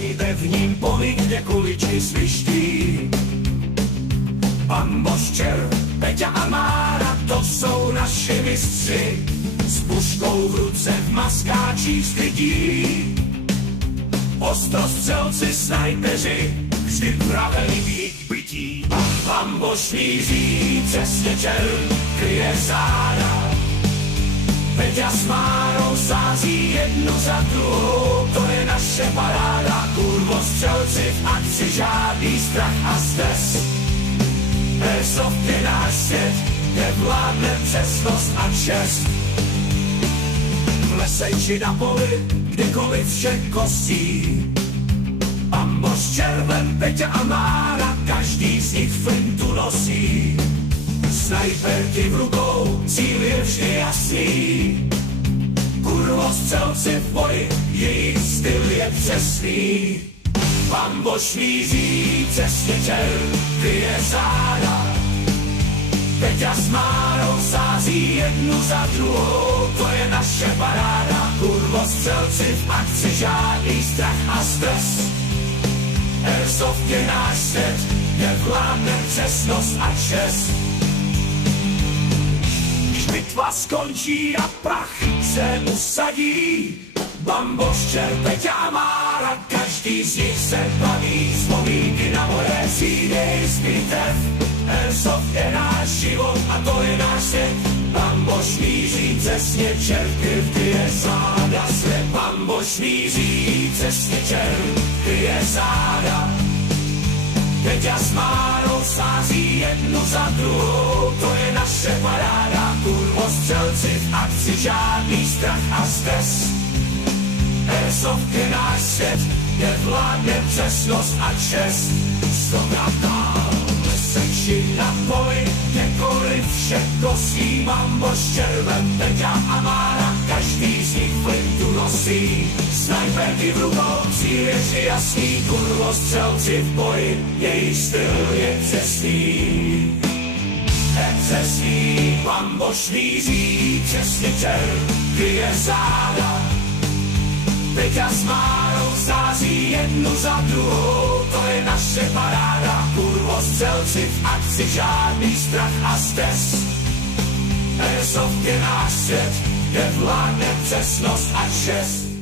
jde v ním poli, kde kuličky sviští. Bamboš, Červ, Peťa a Mára, to jsou naši mistři, s puškou v ruce v maskáčích sklidí. Ostrostřelci, snajpeři, vždy pravelivý k bytí. Bamboš míří, přesně Červ, kryje záda. Peťa s Márou sází jednu za druhou, to je naše paráda. Kurvostřelci v akci, žádný strach a stres. Airsoft je náš svět, kde vládne přesnost a čest. V lese či na poli, kdekoliv vše kosí. Bamboš s Červem, Peťa a Mára, každý z nich flintu nosí. Snajperky v rukou, cíl je vždy jasný. Kurvostřelci v boji, jejich styl je přesný. Bamboš míří, přesně Červ, kryje záda. Peťa s Márou sází jednu za druhou, to je naše paráda. Kurvostřelci v akci, žádný strach a stres. Airsoft je náš svět, kde vládne přesnost a čest. Když bitva skončí a prach se usadí, Bamboš, Červ, Peťa a Mára, každý z nich se baví. Vzpomínky na moje sídej z bitev. Airsoft je náš život a to je náš svět. Bamboš míří, přesně Červ, kryje záda. Svět Bamboš míří, přesně Červ, kryje záda. Peťa s Márou sází jednu za druhou, to je naše paráda. Kurvostřelci v akci, žádný strach a stres. Airsoft je náš svět, kde vládne přesnost a čest. Stokrát dál, lese či na poli, kdekoliv vše kosí. Bamboš s Červem, Peťa a Mára, každý z nich flintu nosí. Snajperky v rukou, cíl je vždy jasný. Kurvostřelci v boji, jejich styl je přesný. Přesný, Bamboš míří, přesně Červ, kryje záda. Peťa s Márou sází jednu za druhou, to je naše paráda. Kurvostřelci v akci, žádný strach a stres. Airsoft je náš svět, kde vládne přesnost a čest.